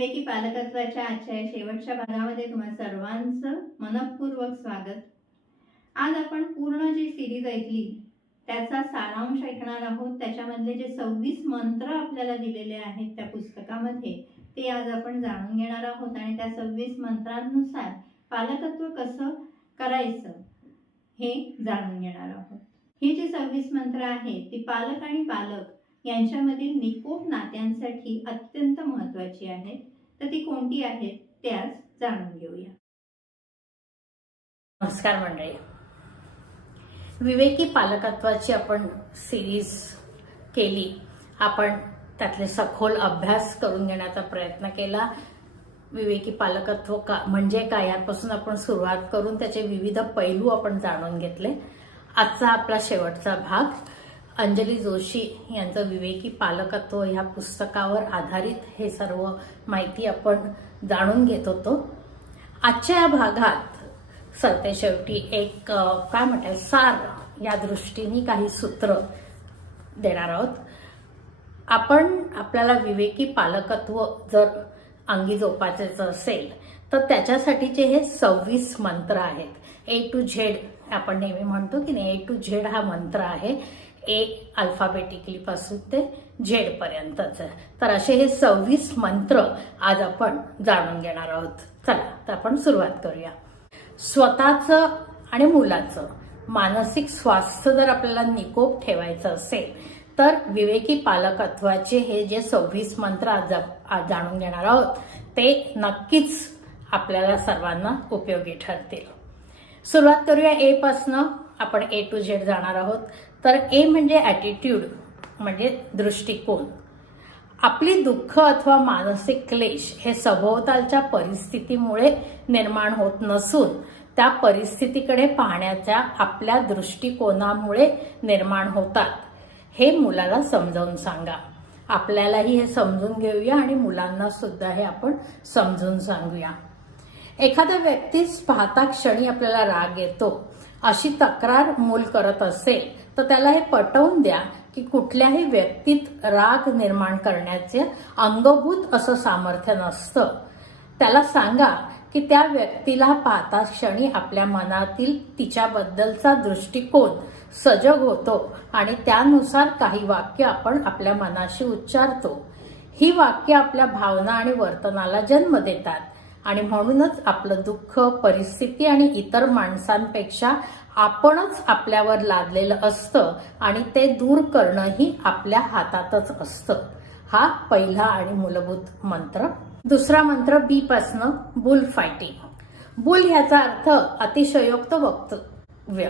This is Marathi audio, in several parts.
विवेकी पालकत्वाच्या आजच्या या शेवटच्या भागामध्ये तुम्हा सर्वांचं मनपूर्वक स्वागत. आज आपण पूर्ण जी सिरीज ऐकली त्याचा सारांश ऐकणार आहोत. त्याच्यामधले जे सव्वीस मंत्र आपल्याला दिलेले आहेत त्या पुस्तकामध्ये ते आज आपण जाणून घेणार आहोत. आणि त्या सव्वीस मंत्रांनुसार पालकत्व कसं करायचं हे जाणून घेणार आहोत. हे जी सव्वीस मंत्र आहेत ती पालक आणि पालक यांच्यामधील निकोप नात्यांसाठी अत्यंत महत्वाची आहेत. तर ती कोणती आहेत ते आज जाणून घेऊया. नमस्कार मंडळी. विवेकी पालकत्वाची आपण सिरीज केली. आपण त्यातले सखोल अभ्यास करून घेण्याचा प्रयत्न केला. विवेकी पालकत्व का म्हणजे काय यापासून आपण सुरुवात करून त्याचे विविध पैलू आपण जाणून घेतले. आजचा आपला शेवटचा भाग. अंजली जोशी यांचं विवेकी पालकत्व ह्या पुस्तकावर आधारित हे सर्व माहिती आपण जाणून घेत होतो. आजच्या या भागात सरते शेवटी एक काय म्हणतात सार या दृष्टीने काही सूत्र देणार आहोत. आपण आपल्याला विवेकी पालकत्व जर अंगी जोपासायचं असेल तर त्याच्यासाठीचे हे सव्वीस मंत्र आहेत. ए टू झेड आपण नेहमी म्हणतो की नाही ए टू झेड हा मंत्र आहे. ए अल्फाबेटिकली पासून ते झेड पर्यंतच तर असे हे सव्वीस मंत्र आज आपण जाणून घेणार आहोत. चला तर आपण सुरुवात करूया. स्वतःचं आणि मुलाचं मानसिक स्वास्थ्य जर आपल्याला निकोप ठेवायचं असेल तर विवेकी पालकत्वाचे हे जे सव्वीस मंत्र आज आज जाणून घेणार आहोत ते नक्कीच आपल्याला सर्वांना उपयोगी ठरतील. सुरुवात करूया ए पासनं. आपण ए टू झेड जाणार आहोत. तर ए म्हणजे ॲटिट्यूड म्हणजे दृष्टिकोन. आपली दुःख अथवा मानसिक क्लेश हे सभोवतालच्या परिस्थितीमुळे निर्माण होत नसून त्या परिस्थितीकडे पाहण्याच्या आपल्या दृष्टिकोनामुळे निर्माण होतात. हे मुलाला समजावून सांगा. आपल्यालाही हे समजून घेऊया आणि मुलांना सुद्धा हे आपण समजून सांगूया. एखाद्या व्यक्तीस पाहता क्षणी आपल्याला राग येतो. अशी तक्रार मूल करत असेल तर त्याला हे पटवून द्या की कुठल्याही व्यक्तीत राग निर्माण करण्याचे अंगभूत असं सामर्थ्य नसतं. त्याला सांगा की त्या व्यक्तीला पाहता क्षणी आपल्या मनातील तिच्याबद्दलचा दृष्टिकोन सजग होतो आणि त्यानुसार काही वाक्य आपण आपल्या मनाशी उच्चारतो. ही वाक्य आपल्या भावना आणि वर्तनाला जन्म देतात. आणि म्हणूनच आपलं दुःख परिस्थिती आणि इतर माणसांपेक्षा आपणच आपल्यावर लादलेलं असतं आणि ते दूर करणंही आपल्या हातातच असतं. हा पहिला आणि मूलभूत मंत्र. दुसरा मंत्र बी पासनं बुल फायटिंग. बुल ह्याचा अर्थ अतिशयोक्त वक्तव्य.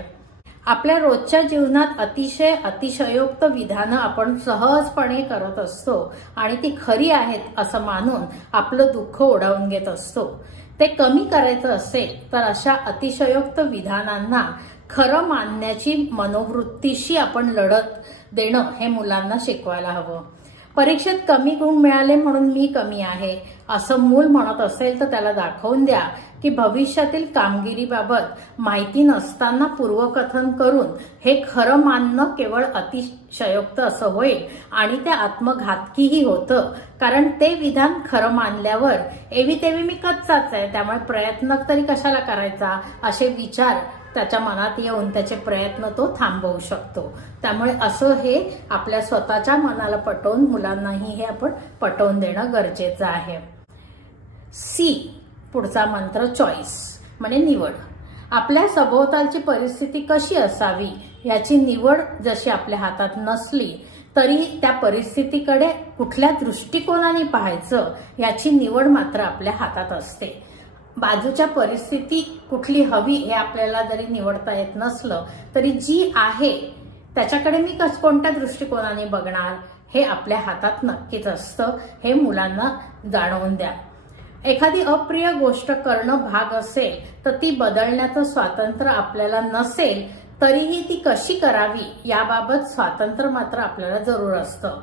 आपल्या रोजच्या जीवनात अतिशय अतिशयोक्त विधानं आपण सहजपणे करत असतो आणि ती खरी आहेत असं मानून आपलं दुःख ओढावून घेत असतो. ते कमी करायचं असेल तर अशा अतिशयोक्त विधानांना खरं मानण्याची मनोवृत्तीशी आपण लढत देणं हे मुलांना शिकवायला हवं. परीक्षेत कमी गुण मिळाले म्हणून मी कमी आहे असं मूल म्हणत असेल तर त्याला दाखवून द्या. की भविष्यातील कामगिरीबाबत माहिती नसताना पूर्वकथन करून हे खरं मानणं केवळ अतिशयोक्त असं होईल आणि ते आत्मघातकीही होतं. कारण ते विधान खरं मानल्यावर एवी तेवी मी कच्चाच आहे त्यामुळे प्रयत्न तरी कशाला करायचा? असे विचार त्याच्या मनात येऊन त्याचे प्रयत्न तो थांबवू शकतो. त्यामुळे असं हे आपल्या स्वतःच्या मनाला पटवून मुलांनाही हे आपण पटवून देणं गरजेचं आहे. सी. पुढचा मंत्र चॉईस म्हणजे निवड. आपल्या सभोवतालची परिस्थिती कशी असावी याची निवड जशी आपल्या हातात नसली तरी त्या परिस्थितीकडे कुठल्या दृष्टिकोनाने पाहायचं याची निवड मात्र आपल्या हातात असते. बाजूच्या परिस्थिती कुठली हवी हे आपल्याला जरी निवडता येत नसलं तरी जी आहे त्याच्याकडे मी कस कोणत्या दृष्टिकोनाने बघणार हे आपल्या हातात नक्कीच असतं हे मुलांना जाणवून द्या. एखादी अप्रिय गोष्ट करणं भाग असेल तर ती बदलण्याचं स्वातंत्र्य आपल्याला नसेल तरीही ती कशी करावी याबाबत स्वातंत्र्य मात्र आपल्याला जरूर असतं.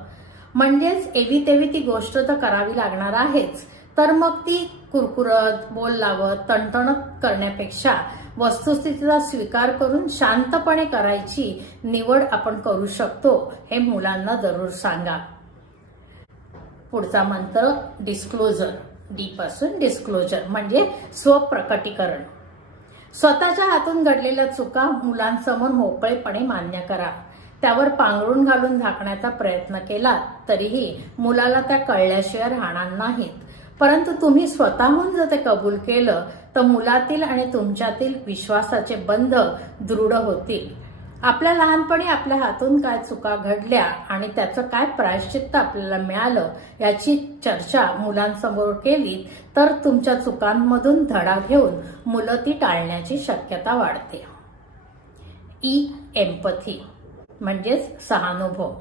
म्हणजेच एवी तेवी ती गोष्ट तर करावी लागणार आहेच तर मग ती कुरकुरत बोल लावत तणतणत करण्यापेक्षा वस्तुस्थितीचा स्वीकार करून शांतपणे करायची निवड आपण करू शकतो हे मुलांना जरूर सांगा. पुढचा मंत्र डिस्क्लोजर डी पासून डिस्क्लोजर म्हणजे स्वप्रकटीकरण. स्वतःच्या हातून घडलेल्या चुका मुलांसमोर मोकळेपणे मान्य करा. त्यावर पांघरून घालून झाकण्याचा प्रयत्न केला तरीही मुलाला त्या कळल्याशिवाय राहणार नाहीत. परंतु तुम्ही स्वतःहून जर ते कबूल केलं तर मुलातील आणि तुमच्यातील विश्वासाचे बंध दृढ होतील. आपल्या लहानपणी आपल्या हातून काय चुका घडल्या आणि त्याचं काय प्रायश्चित्त आपल्याला मिळालं याची चर्चा मुलांसमोर केली तर तुमच्या चुकांमधून धडा घेऊन मुलं ती टाळण्याची शक्यता वाढते. ई एम्पथी म्हणजेच सहानुभव.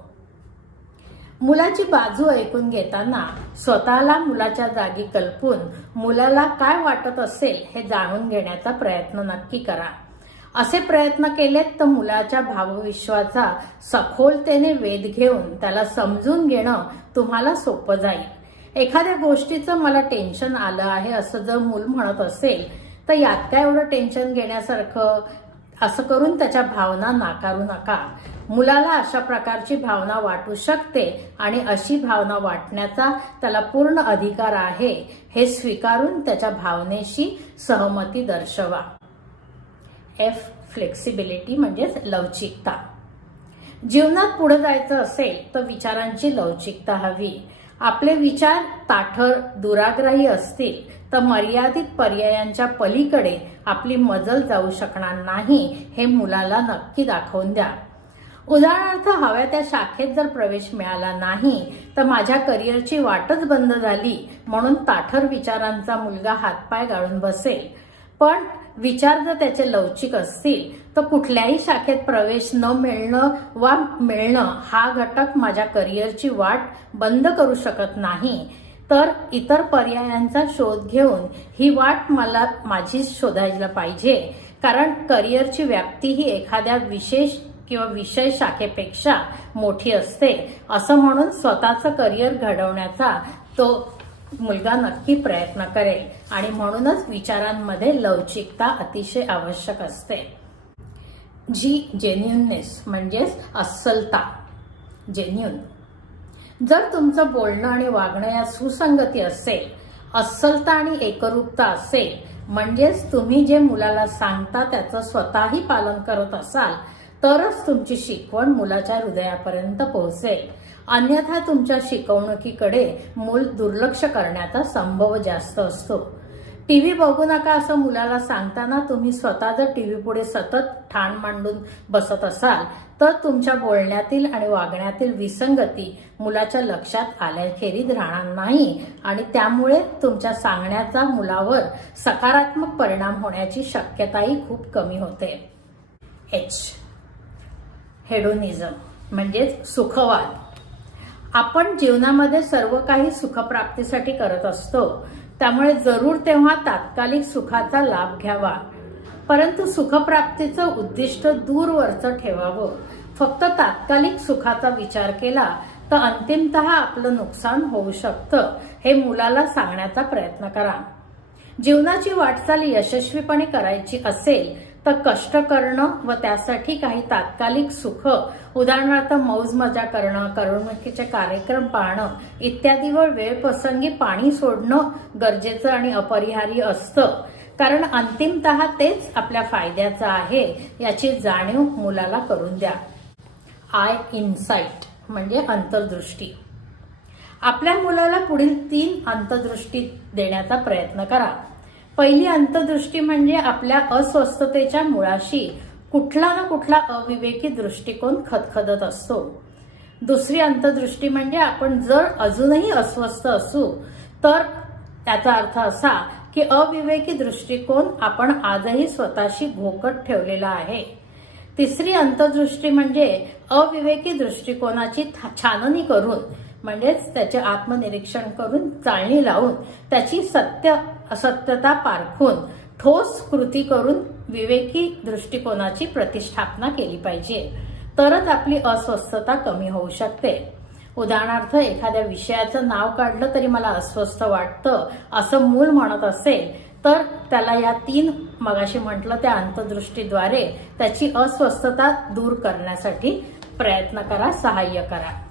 मुलाची बाजू ऐकून घेताना स्वतःला मुलाच्या जागी कल्पून मुलाला काय वाटत असेल हे जाणून घेण्याचा प्रयत्न नक्की करा. असे प्रयत्न केलेत तर मुलाच्या भावविश्वाचा सखोलतेने वेध घेऊन त्याला समजून घेणं तुम्हाला सोपं जाईल. एखाद्या गोष्टीचं मला टेन्शन आलं आहे असं जर मूल म्हणत असेल तर यात काय एवढं टेन्शन घेण्यासारखं? असं करून त्याच्या भावना नाकारू नका. मुलाला अशा प्रकारची भावना वाटू शकते आणि अशी भावना वाटण्याचा त्याला पूर्ण अधिकार आहे हे स्वीकारून त्याच्या भावनेशी सहमती दर्शवा. एफ फ्लेक्सिबिलिटी म्हणजेच लवचिकता. जीवनात पुढे जायचं असेल तर विचारांची लवचिकता हवी. आपले विचार ताठर दुराग्राही असतील तर मर्यादित पर्यायांच्या पलीकडे आपली मजल जाऊ शकणार नाही हे मुलाला नक्की दाखवून द्या. उदाहरणार्थ हव्या त्या शाखेत जर प्रवेश मिळाला नाही तर माझ्या करिअरची वाटच बंद झाली म्हणून ताठर विचारांचा मुलगा हातपाय गाळून बसेल. पण विचार जर त्याचे लवचिक असतील तर कुठल्याही शाखेत प्रवेश न मिळणं वा मिळणं हा घटक माझ्या करिअरची वाट बंद करू शकत नाही. तर इतर पर्यायांचा शोध घेऊन ही वाट मला माझीच शोधायला पाहिजे. कारण करिअरची व्याप्ती ही एखाद्या विशेष किंवा विषय शाखेपेक्षा मोठी असते. असं म्हणून स्वतःचं करिअर घडवण्याचा तो मुलगा नक्की प्रयत्न करेल आणि म्हणूनच विचारांमध्ये लवचिकता अतिशय आवश्यक असते. जी जेन्युननेस म्हणजेच अस्सलता. जेन्युन जर तुमचं बोलणं आणि वागणं यात सुसंगती असेल अस्सलता आणि एकरूपता असेल म्हणजेच तुम्ही जे मुलाला सांगता त्याचं स्वतःही पालन करत असाल तरच तुमची शिकवण मुलाच्या हृदयापर्यंत पोहोचेल. अन्यथा तुमच्या शिकवणुकीकडे मूल दुर्लक्ष करण्याचा संभव जास्त असतो. टी व्ही बघू नका असं मुलाला सांगताना तुम्ही स्वतः जर टी व्ही पुढे सतत ठाण मांडून बसत असाल तर तुमच्या बोलण्यातील आणि वागण्यातील विसंगती मुलाच्या लक्षात आल्याखेरीज राहणार नाही आणि त्यामुळे तुमच्या सांगण्याचा मुलावर सकारात्मक परिणाम होण्याची शक्यताही खूप कमी होते. एच हेडोनिझम म्हणजेच सुखवाद. आपण जीवनामध्ये सर्व काही सुखप्राप्तीसाठी करत असतो. त्यामुळे जरूर तेव्हा तात्कालिक सुखाचा लाभ घ्यावा. परंतु सुखप्राप्तीचं उद्दिष्ट दूरवरचं ठेवावं. फक्त तात्कालिक सुखाचा विचार केला तर अंतिमत आपलं नुकसान होऊ शकतं हे मुलाला सांगण्याचा प्रयत्न करा. जीवनाची वाटचाल यशस्वीपणे करायची असेल तर कष्ट करणं व त्यासाठी काही तात्कालिक सुख उदाहरणार्थ मौज मजा करणं करमणुकीचे कार्यक्रम पाहणं इत्यादीवर वेळप्रसंगी पाणी सोडणं गरजेचं आणि अपरिहार्य असतं. कारण अंतिमत तेच आपल्या फायद्याचं आहे याची जाणीव मुलाला करून द्या. आय इन्साइट म्हणजे अंतर्दृष्टी. आपल्या मुलाला पुढील तीन अंतर्दृष्टी देण्याचा प्रयत्न करा. पहिली अंतदृष्टी म्हणजे आपल्या अस्वस्थतेच्या मुळाशी कुठला ना कुठला अविवेकी दृष्टिकोन खदखदत असतो. दुसरी अंतदृष्टी म्हणजे आपण जर अजूनही अस्वस्थ असू तर त्याचा अर्थ असा की अविवेकी दृष्टिकोन आपण आजही स्वतःशी घोकट ठेवलेला आहे. तिसरी अंतदृष्टी म्हणजे अविवेकी दृष्टिकोनाची छाननी करून म्हणजेच त्याचे आत्मनिरीक्षण करून चाळणी लावून त्याची सत्य असत्यता पारखून ठोस कृती करून विवेकी दृष्टिकोनाची प्रतिष्ठापना केली पाहिजे. तरच आपली अस्वस्थता कमी होऊ शकते. उदाहरणार्थ एखाद्या विषयाचं नाव काढलं तरी मला अस्वस्थ वाटतं असं मूल म्हणत असेल तर त्याला या तीन मगाशी म्हटलं त्या अंतर्दृष्टीद्वारे त्याची अस्वस्थता दूर करण्यासाठी प्रयत्न करा सहाय्य करा.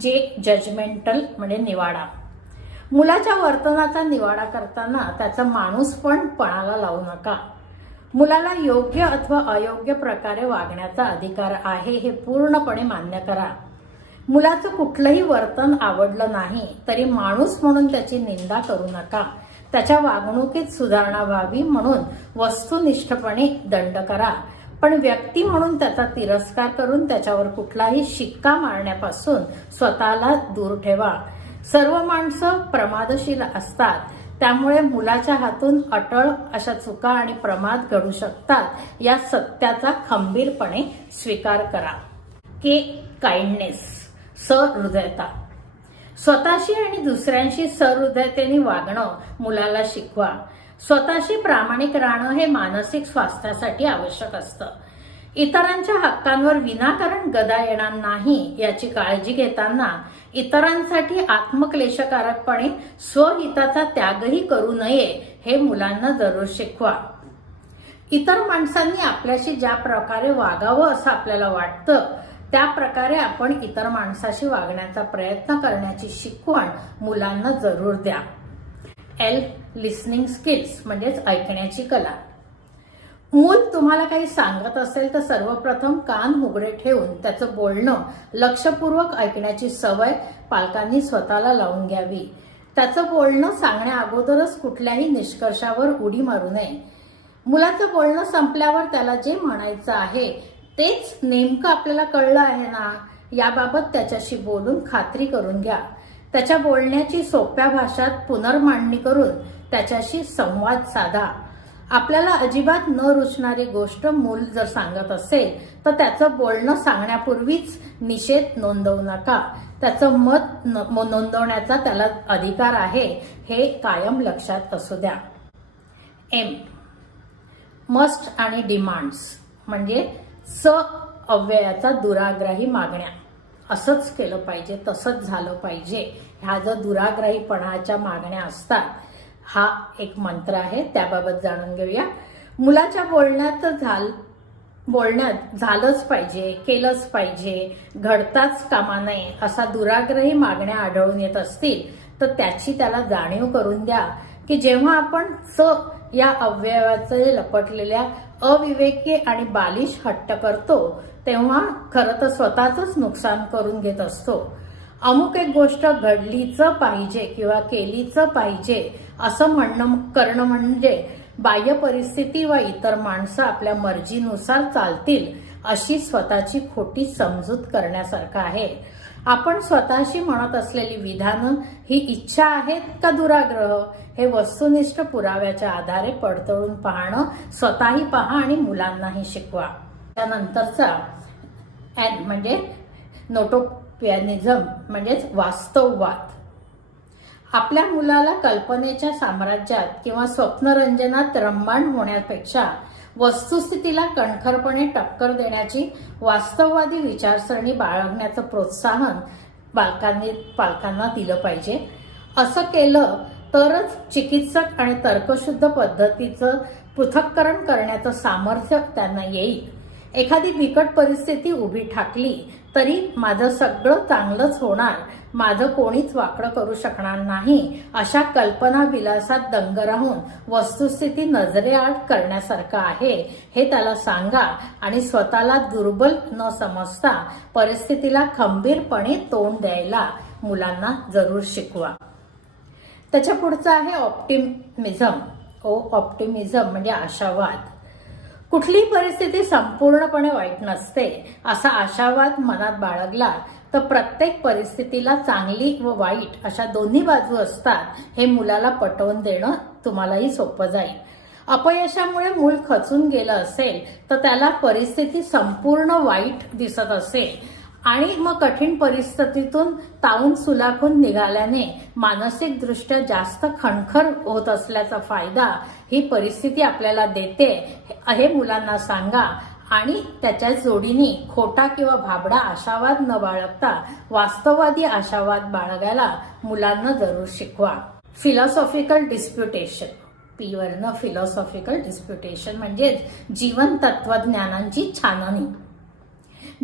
जे जजमेंटल म्हणजे निवाडा. मुलाच्या वर्तनाचा निवाडा करताना त्याचा माणूस पण पणाला लावू नका. मुलाला योग्य अथवा अयोग्य प्रकारे वागण्याचा अधिकार आहे हे पूर्णपणे मान्य करा. मुलाचं कुठलंही वर्तन आवडलं नाही तरी माणूस म्हणून त्याची निंदा करू नका. त्याच्या वागणुकीत सुधारणा व्हावी म्हणून वस्तुनिष्ठपणे दंड करा. पण व्यक्ती म्हणून त्याचा तिरस्कार करून त्याच्यावर कुठलाही शिक्का मारण्यापासून स्वतःला दूर ठेवा. सर्व माणसं प्रमादशील असतात. त्यामुळे मुलाच्या हातून अटळ अशा चुका आणि प्रमाद घडू शकतात या सत्याचा खंबीरपणे स्वीकार करा. के. काइंडनेस सहृदयता. स्वतःशी आणि दुसऱ्यांशी सहृदयतेने वागणं मुलाला शिकवा. स्वतःशी प्रामाणिक राहणं हे मानसिक स्वास्थ्यासाठी आवश्यक असतं. इतरांच्या हक्कांवर विनाकारण गदा येणार नाही याची काळजी घेताना इतरांसाठी आत्मक्लेशकारकपणे स्वहिताचा त्यागही करू नये हे मुलांना जरूर शिकवा. इतर माणसांनी आपल्याशी ज्या प्रकारे वागावं असं आपल्याला वाटतं त्या प्रकारे आपण इतर माणसाशी वागण्याचा प्रयत्न करण्याची शिकवण मुलांना जरूर द्या. एल लिसनिंग स्किल्स म्हणजेच ऐकण्याची कला. मूल तुम्हाला काही सांगत असेल तर सर्वप्रथम कान उघडे ठेवून त्याचं बोलणं लक्षपूर्वक ऐकण्याची सवय पालकांनी स्वतःला लावून घ्यावी. त्याचं बोलणं सांगण्या अगोदरच कुठल्याही निष्कर्षावर उडी मारू नये. मुलाचं बोलणं संपल्यावर त्याला जे म्हणायचं आहे तेच नेमकं आपल्याला कळलं आहे ना? याबाबत त्याच्याशी बोलून खात्री करून घ्या. त्याच्या बोलण्याची सोप्या भाषात पुनर्मांडणी करून त्याच्याशी संवाद साधा. आपल्याला अजिबात न रुचणारी गोष्ट मूल जर सांगत असेल तर त्याचं बोलणं सांगण्यापूर्वीच निषेध नोंदवू नका. त्याचं मत नोंदवण्याचा त्याला अधिकार आहे हे कायम लक्षात असू द्या. एम. मस्ट आणि डिमांड्स म्हणजे स अव्ययाचा दुराग्राही मागण्या. असंच केलं पाहिजे तसंच झालं पाहिजे. ह्या जर दुराग्राहीपणाच्या मागण्या असतात हा एक मंत्र आहे त्याबाबत जाणून घेऊया. मुलाच्या बोलण्यात झाल बोलण्यात झालंच पाहिजे केलंच पाहिजे घडताच कामा नये असा दुराग्रही मागण्या आढळून येत असतील तर त्याची त्याला जाणीव करून द्या की जेव्हा आपण च या अवयवाचे लपटलेल्या अविवेकी आणि बालिश हट्ट करतो तेव्हा खरं तर स्वतःच नुकसान करून घेत असतो. अमुक एक गोष्ट घडलीच पाहिजे किंवा केलीच पाहिजे असं म्हणणं करणं म्हणजे बाह्य परिस्थिती व इतर माणसं आपल्या मर्जीनुसार चालतील अशी स्वतःची खोटी समजूत करण्यासारखं आहे. आपण स्वतःशी म्हणत असलेली विधानं ही इच्छा आहेत का दुराग्रह? हे वस्तुनिष्ठ पुराव्याच्या आधारे पडतळून पाहणं स्वतःही पहा आणि मुलांनाही शिकवा. त्यानंतरचा म्हणजे नोटोपियानिझम म्हणजेच वास्तववाद. आपल्या मुलाला कल्पनेच्या साम्राज्यात किंवा स्वप्नरंजनात रंबाण होण्यापेक्षा वस्तुस्थितीला कणखरपणे टक्कर देण्याची वास्तववादी विचारसरणी बाळगण्याचं प्रोत्साहन बालकांनी पालकांना दिलं पाहिजे. असं केलं तरच चिकित्सक आणि तर्कशुद्ध पद्धतीचं पृथक्करण करण्याचं सामर्थ्य त्यांना येईल. एखादी बिकट परिस्थिती उभी ठाकली तरी माझं सगळं चांगलंच होणार माझं कोणीच वाकडं करू शकणार नाही अशा कल्पना विलासात दंग राहून वस्तुस्थिती नजरेआड करण्यासारखं आहे. हे त्याला सांगा आणि स्वतःला दुर्बल न समजता परिस्थितीला खंबीरपणे तोंड द्यायला मुलांना जरूर शिकवा. त्याच्या पुढचं आहे ऑप्टिमिझम. ओ ऑप्टिमिझम म्हणजे आशावाद. कुठलीही परिस्थिती संपूर्णपणे वाईट नसते असा आशावाद मनात बाळगला तर प्रत्येक परिस्थितीला चांगली व वाईट अशा दोन्ही बाजू असतात हे मुलाला पटवून देणं तुम्हालाही सोपं जाईल. अपयशामुळे मूल खचून गेलं असेल तर त्याला परिस्थिती संपूर्ण वाईट दिसत असेल. आणि मग कठीण परिस्थितीतून ताऊन सुलाखून निघाल्याने मानसिकदृष्ट्या जास्त खणखर होत असल्याचा फायदा ही परिस्थिती आपल्याला देते. हे मुलांना सांगा आणि त्याच्या जोडीने खोटा किंवा भाबडा आशावाद न बाळगता वास्तववादी आशावाद बाळगायला मुलांना जरूर शिकवा. फिलॉसॉफिकल डिस्प्युटेशन पीवरनं फिलॉसॉफिकल डिस्प्युटेशन म्हणजेच जीवन तत्वज्ञानांची छाननी.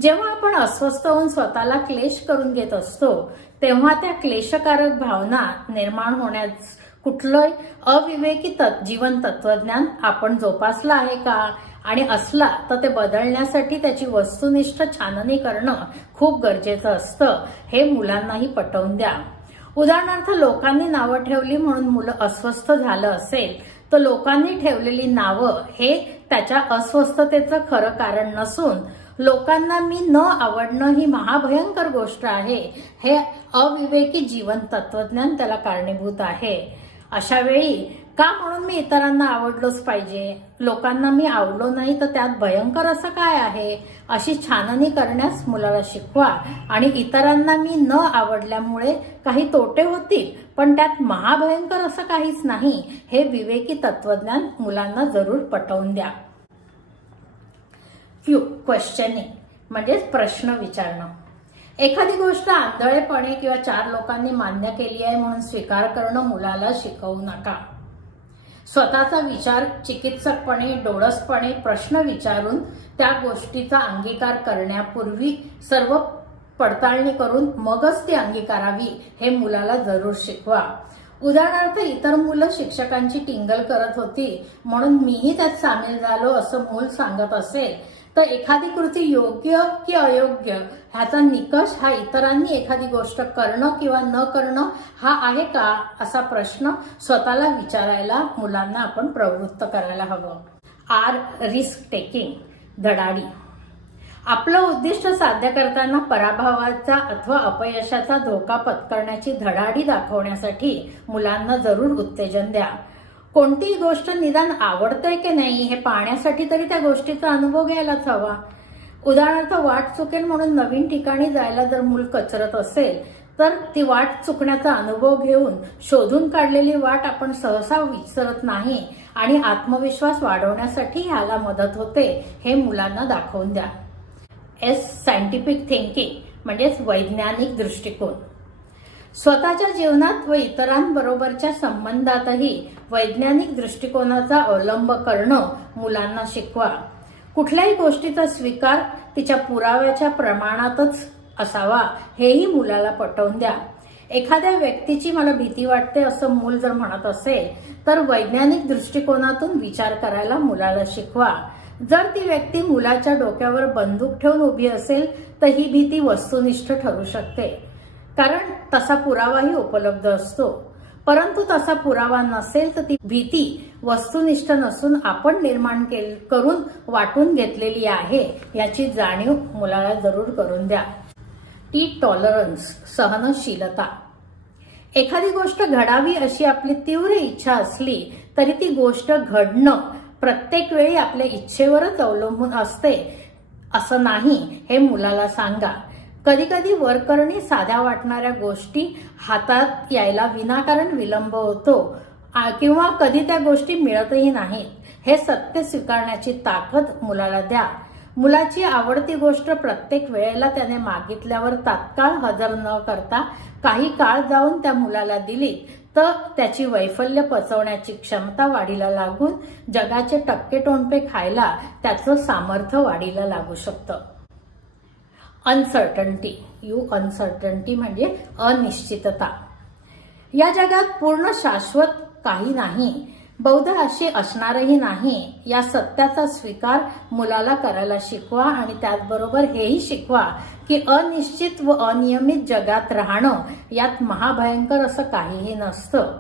जेव्हा आपण अस्वस्थ होऊन स्वतःला क्लेश करून घेत असतो तेव्हा त्या क्लेशकारक भावना निर्माण होण्यास कुठलंही अविवेकी तत् जीवन तत्वज्ञान आपण जोपासलं आहे का? आणि असला तर ते बदलण्यासाठी त्याची वस्तुनिष्ठ छाननी करणं खूप गरजेचं असतं. हे मुलांनाही पटवून द्या. उदाहरणार्थ लोकांनी नावं ठेवली म्हणून मुलं अस्वस्थ झालं असेल तर लोकांनी ठेवलेली नावं हे त्याच्या अस्वस्थतेचं खरं कारण नसून लोकांना मी न आवडणं ही महाभयंकर गोष्ट आहे. हे अविवेकी जीवन तत्वज्ञान त्याला कारणीभूत आहे. अशा वेळी का म्हणून मी इतरांना आवडलोच पाहिजे? लोकांना मी आवडलो नाही तर त्यात भयंकर असं काय आहे? अशी छाननी करण्यास मुलाला शिकवा. आणि इतरांना मी न आवडल्यामुळे काही तोटे होतील पण त्यात महाभयंकर असं काहीच नाही. हे विवेकी तत्वज्ञान मुलांना जरूर पटवून द्या. क्यू क्वेश्चनिंग म्हणजेच प्रश्न विचारणं. एखादी गोष्ट आंधळेपणे किंवा चार लोकांनी मान्य केली आहे म्हणून स्वीकार करणं मुलाला शिकवू नका. स्वतःचा विचार चिकित्सकपणे डोळसपणे प्रश्न विचारून त्या गोष्टीचा अंगीकार करण्यापूर्वी सर्व पडताळणी करून मगच ती अंगीकारावी हे मुलाला जरूर शिकवा. उदाहरणार्थ इतर मुलं शिक्षकांची टिंगल करत होती म्हणून मीही त्यात सामील झालो असं मूल सांगत असेल तर एखादी कृती योग्य की अयोग्य? ह्याचा निकष हा इतरांनी एखादी गोष्ट करणं किंवा न करणं हा आहे का असा प्रश्न स्वतःला विचारायला मुलांना आपण प्रवृत्त करायला हवं. आर रिस्क टेकिंग धडाडी. आपलं उद्दिष्ट साध्य करताना पराभवाचा अथवा अपयशाचा धोका पत्करण्याची धडाडी दाखवण्यासाठी मुलांना जरूर उत्तेजन द्या. कोणतीही गोष्ट निदान आवडतंय की नाही हे पाहण्यासाठी तरी त्या गोष्टीचा अनुभव घ्यायलाच हवा. उदाहरणार्थ वाट चुकेल म्हणून नवीन ठिकाणी जायला जर मूल कचरत असेल तर ती वाट चुकण्याचा अनुभव घेऊन शोधून काढलेली वाट आपण सहसा विसरत नाही आणि आत्मविश्वास वाढवण्यासाठी ह्याला मदत होते हे मुलांना दाखवून द्या. एस सायंटिफिक थिंकिंग म्हणजेच वैज्ञानिक दृष्टिकोन. स्वतःच्या जीवनात व इतरांबरोबरच्या संबंधातही वैज्ञानिक दृष्टिकोनाचा अवलंब करणं मुलांना शिकवा. कुठल्याही गोष्टीचा स्वीकार तिच्या पुराव्याच्या प्रमाणातच असावा हेही मुलाला पटवून द्या. एखाद्या व्यक्तीची मला भीती वाटते असं मूल जर म्हणत असेल तर वैज्ञानिक दृष्टिकोनातून विचार करायला मुलाला शिकवा. जर ती व्यक्ती मुलाच्या डोक्यावर बंदूक ठेवून उभी असेल तर ही भीती वस्तुनिष्ठ ठरू शकते. कारण तसा पुरावाही उपलब्ध असतो. परंतु तसा पुरावा नसेल तर ती भीती वस्तुनिष्ठ नसून आपण निर्माण केल करून वाटून घेतलेली आहे याची जाणीव मुलाला जरूर करून द्या. टी टॉलरन्स सहनशीलता. एखादी गोष्ट घडावी अशी आपली तीव्र इच्छा असली तरी ती गोष्ट घडणं प्रत्येक वेळी आपल्या इच्छेवरच अवलंबून असते असं नाही हे मुलाला सांगा. कधी कधी करणे साध्या वाटणाऱ्या गोष्टी हातात यायला विनाकारण विलंब होतो. किंवा कधी त्या गोष्टी मिळतही नाहीत. हे सत्य स्वीकारण्याची ताकद मुलाला द्या. मुलाची आवडती गोष्ट प्रत्येक वेळेला त्याने मागितल्यावर तात्काळ हजर न करता काही काळ जाऊन त्या मुलाला दिली तर त्याची वैफल्य पचवण्याची क्षमता वाढीला लागून जगाचे टक्के टोणपे खायला त्याचं सामर्थ्य वाढीला लागू शकतं. अनसर्टन्टी यू अनसर्टन्टी म्हणजे अनिश्चितता. या जगात पूर्ण शाश्वत काही नाही. बौद्ध अशी असणारही नाही. या सत्याचा स्वीकार मुलाला करायला शिकवा आणि त्याचबरोबर हेही शिकवा की अनिश्चित व अनियमित जगात राहणं यात महाभयंकर असं काहीही नसतं.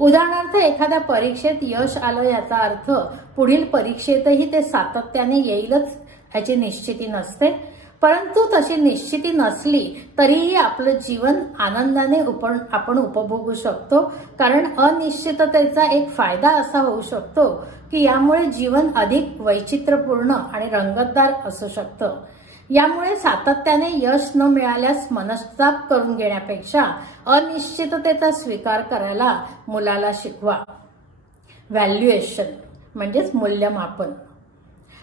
उदाहरणार्थ एखाद्या परीक्षेत यश आलं याचा अर्थ पुढील परीक्षेतही ते सातत्याने येईलच ह्याची निश्चिती नसते. परंतु तशी निश्चिती नसली तरीही आपलं जीवन आनंदाने उपण आपण उपभोगू शकतो. कारण अनिश्चिततेचा एक फायदा असा होऊ शकतो की यामुळे जीवन अधिक वैचित्र्यपूर्ण आणि रंगतदार असू शकतं. यामुळे सातत्याने यश न मिळाल्यास मनस्ताप करून घेण्यापेक्षा अनिश्चिततेचा स्वीकार करायला मुलाला शिकवा. व्हॅल्युएशन म्हणजेच मूल्यमापन.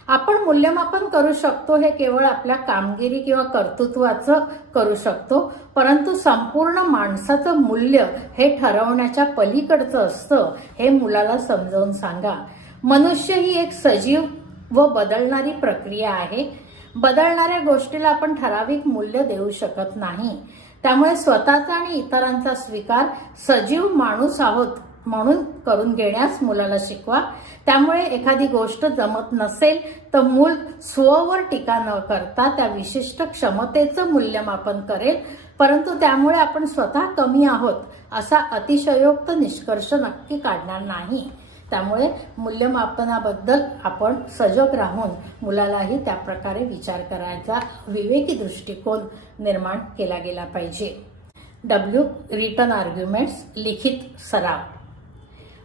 आपण मूल्यमापन करू शकतो हे केवळ आपल्या कामगिरी किंवा कर्तृत्वाचं करू शकतो परंतु संपूर्ण माणसाचं मूल्य हे ठरवण्याच्या पलीकडचं असतं हे मुलाला समजावून सांगा. मनुष्य ही एक सजीव व बदलणारी प्रक्रिया आहे. बदलणाऱ्या गोष्टीला आपण ठराविक मूल्य देऊ शकत नाही. त्यामुळे स्वतःचा आणि इतरांचा स्वीकार सजीव माणूस आहोत म्हणून करून घेण्यास मुलाला शिकवा. त्यामुळे एखादी गोष्ट जमत नसेल तर मूल स्ववर टीका न करता त्या विशिष्ट क्षमतेचं मूल्यमापन करेल. परंतु त्यामुळे आपण स्वतः कमी आहोत असा अतिशयोक्त निष्कर्ष नक्की काढणार नाही. त्यामुळे मूल्यमापनाबद्दल आपण सजग राहून मुलालाही त्या प्रकारे विचार करायचा विवेकी दृष्टिकोन निर्माण केला गेला पाहिजे. डब्ल्यू रिटर्न आर्ग्युमेंट्स लिखित सराव.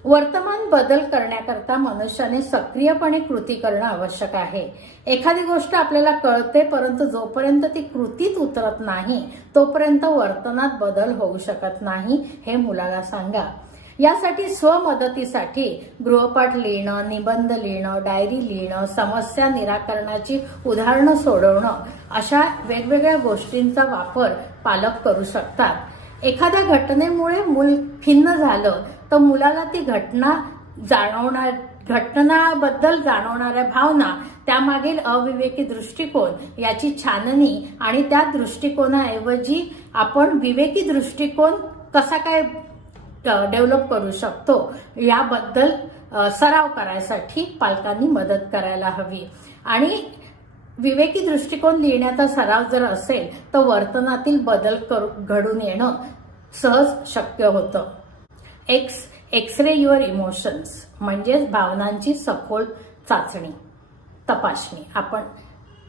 वर्तमान बदल करण्याकरता मनुष्याने सक्रियपणे कृती करणं आवश्यक आहे. एखादी गोष्ट आपल्याला कळते परंतु जोपर्यंत ती कृतीत उतरत नाही तोपर्यंत वर्तनात बदल होऊ शकत नाही हे मुलाला सांगा. यासाठी स्वमदतीसाठी गृहपाठ लिहिणं निबंध लिहिणं डायरी लिहिणं समस्या निराकरणाची उदाहरणं सोडवणं अशा वेगवेगळ्या गोष्टींचा वापर पालक करू शकतात. एखाद्या घटनेमुळे मूल खिन्न झालं तर मुलाला ती घटना जाणवणार घटनाबद्दल जाणवणाऱ्या भावना त्यामागील अविवेकी दृष्टिकोन याची छाननी आणि त्या दृष्टिकोनाऐवजी आपण विवेकी दृष्टिकोन कसा काय डेव्हलप करू शकतो याबद्दल सराव करायसाठी पालकांनी मदत करायला हवी. आणि विवेकी दृष्टिकोन लिहिण्याचा सराव जर असेल तर वर्तनातील बदल करू घडून येणं सहज शक्य होतं. एक्स एक्सरे युअर इमोशन्स म्हणजेच भावनांची सखोल चाचणी तपासणी. आपण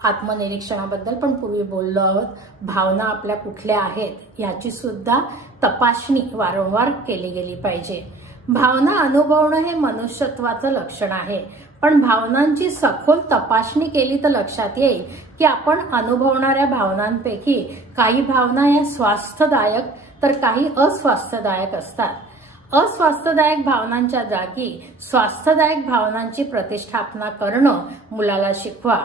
आत्मनिरीक्षणाबद्दल पण पूर्वी बोललो आहोत. भावना आपल्या कुठल्या आहेत याची सुद्धा तपासणी वारंवार केली गेली पाहिजे. भावना अनुभवणं हे मनुष्यत्वाचं लक्षण आहे. पण भावनांची सखोल तपासणी केली तर लक्षात येईल की आपण अनुभवणाऱ्या भावनांपैकी काही भावना या स्वास्थ्यदायक तर काही अस्वास्थ्यदायक असतात. अस्वास्थ्यदायक भावनांच्या जागी स्वास्थ्यदायक भावनांची प्रतिष्ठापना करणं मुलाला शिकवा.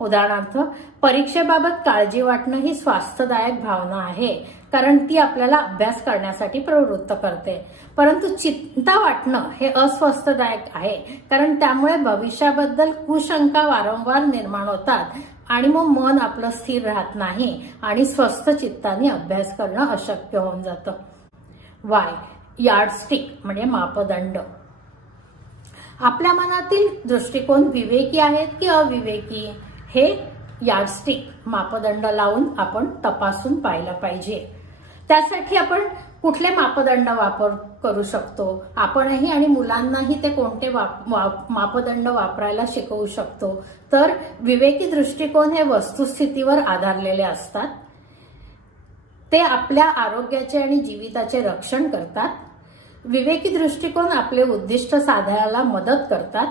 उदाहरणार्थ परीक्षेबाबत काळजी वाटणं ही स्वास्थ्यदायक भावना आहे कारण ती आपल्याला अभ्यास करण्यासाठी प्रवृत्त करते. परंतु चिंता वाटणं हे अस्वस्थदायक आहे कारण त्यामुळे भविष्याबद्दल कुशंका वारंवार निर्माण होतात आणि मग मन आपलं स्थिर राहत नाही आणि स्वस्थ चित्ताने अभ्यास करणं अशक्य होऊन जातं. वाय. यार्डस्टिक म्हणजे मापदंड. आपल्या मनातील दृष्टिकोन विवेकी आहेत की अविवेकी? हे यार्डस्टिक मापदंड लावून आपण तपासून पाहिलं पाहिजे. त्यासाठी आपण कुठले मापदंड वापर करू शकतो? आपणही आणि मुलांनाही ते कोणते वाप- वाप- मापदंड वापरायला शिकवू शकतो? तर विवेकी दृष्टिकोन हे वस्तुस्थितीवर आधारलेले असतात. ते आपल्या आरोग्याचे आणि जीविताचे रक्षण करतात. विवेकी दृष्टिकोन आपले उद्दिष्ट साधायला मदत करतात.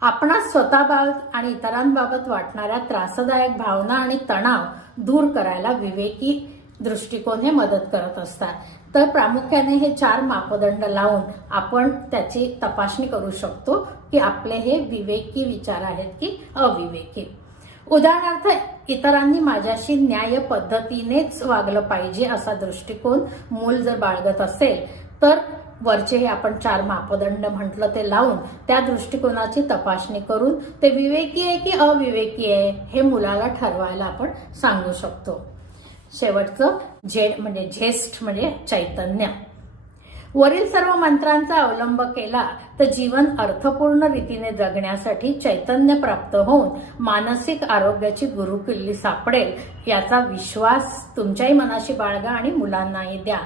आपणास स्वतःबाबत आणि इतरांबाबत वाटणाऱ्या त्रासदायक भावना आणि तणाव दूर करायला विवेकी दृष्टिकोन हे मदत करत असतात. तर प्रामुख्याने हे चार मापदंड लावून आपण त्याची तपासणी करू शकतो की आपले हे विवेकी विचार आहेत की अविवेकी. उदाहरणार्थ इतरांनी माझ्याशी न्याय पद्धतीनेच वागलं पाहिजे असा दृष्टिकोन मूल जर बाळगत असेल तर वरचे हे आपण चार मापदंड म्हटलं ते लावून त्या दृष्टिकोनाची तपासणी करून ते विवेकी आहे की अविवेकी आहे हे मुलाला ठरवायला आपण सांगू शकतो. शेवटचं जे म्हणजे ज्येष्ठ म्हणजे चैतन्य. वरील सर्व मंत्रांचा अवलंब केला तर जीवन अर्थपूर्ण रीतीने जगण्यासाठी चैतन्य प्राप्त होऊन मानसिक आरोग्याची गुरुकिल्ली सापडेल याचा विश्वास तुमच्याही मनाशी बाळगा आणि मुलांनाही द्या.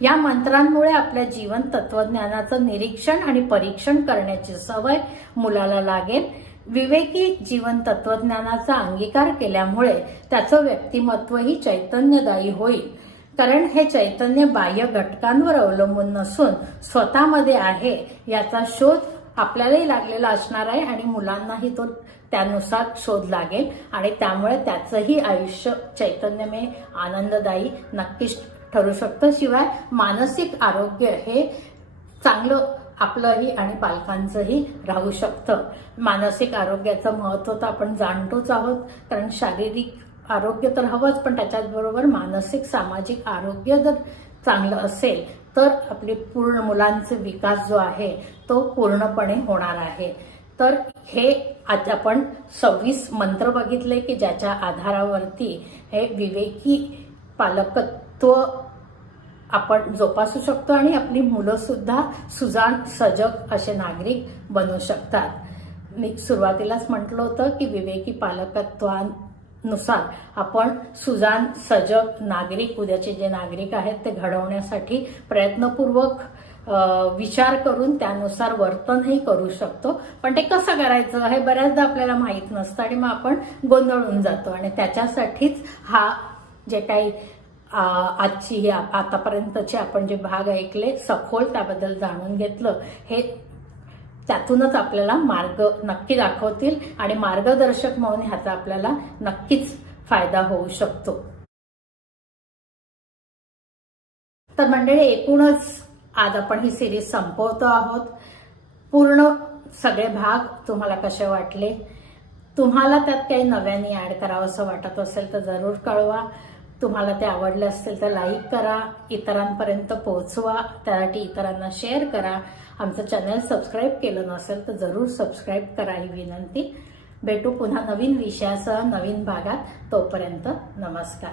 या मंत्रांमुळे आपल्या जीवन तत्वज्ञानाचं निरीक्षण आणि परीक्षण करण्याची सवय मुलाला लागेल. विवेकी जीवन तत्वज्ञानाचा अंगीकार केल्यामुळे त्याचं व्यक्तिमत्वही चैतन्यदायी होईल. कारण हे चैतन्य बाह्य घटकांवर अवलंबून नसून स्वतःमध्ये आहे याचा शोध आपल्यालाही लागलेला असणार आहे आणि मुलांनाही तो त्यानुसार शोध लागेल आणि त्यामुळे त्याचंही आयुष्य चैतन्यमय आनंददायी नक्कीच ठरू शकतं. शिवाय मानसिक आरोग्य हे चांगलं आपलंही आणि पालकांचंही राहू शकतं. मानसिक आरोग्याचं महत्त्व तर आपण जाणतोच आहोत कारण शारीरिक आरोग्य तर हवंच पण त्याच्याचबरोबर मानसिक सामाजिक आरोग्य जर चांगलं असेल तर आपले पूर्ण मुलांचे विकास जो आहे तो पूर्णपणे होणार आहे. तर हे आज आपण सव्वीस मंत्र बघितले की ज्याच्या आधारावरती हे विवेकी पालकत्व आपण जोपासू शकतो आणि आपली मुलंसुद्धा सुजाण सजग असे नागरिक बनू शकतात. मी सुरुवातीलाच म्हटलं होतं की विवेकी नुसार आपण सुजान सजग नागरिक उद्याचे जे नागरिक आहेत ते घडवण्यासाठी प्रयत्नपूर्वक विचार करून त्यानुसार वर्तनही करू शकतो. पण ते कसं करायचं हे बऱ्याचदा आपल्याला माहीत नसतं आणि मग आपण गोंधळून जातो. आणि त्याच्यासाठीच हा जे काही आजची ही आतापर्यंतचे आपण जे भाग ऐकले सखोल त्याबद्दल जाणून घेतलं हे त्यातूनच आपल्याला मार्ग नक्की दाखवतील आणि मार्गदर्शक म्हणून ह्याचा आपल्याला नक्कीच फायदा होऊ शकतो. तर मंडळी एकूणच आज आपण ही सिरीज संपवतो आहोत. पूर्ण सगळे भाग तुम्हाला कसे वाटले? तुम्हाला त्यात काही नव्याने ऍड करावं असं वाटत असेल तर जरूर कळवा. तुम्हाला ते आवडले असतील तर लाईक करा. इतरांपर्यंत पोहोचवा. त्यासाठी इतरांना शेअर करा. आमचं चॅनल सबस्क्राईब केलं नसेल तर जरूर सबस्क्राईब करा ही विनंती. भेटू पुन्हा नवीन विषयासह नवीन भागात. तोपर्यंत नमस्कार.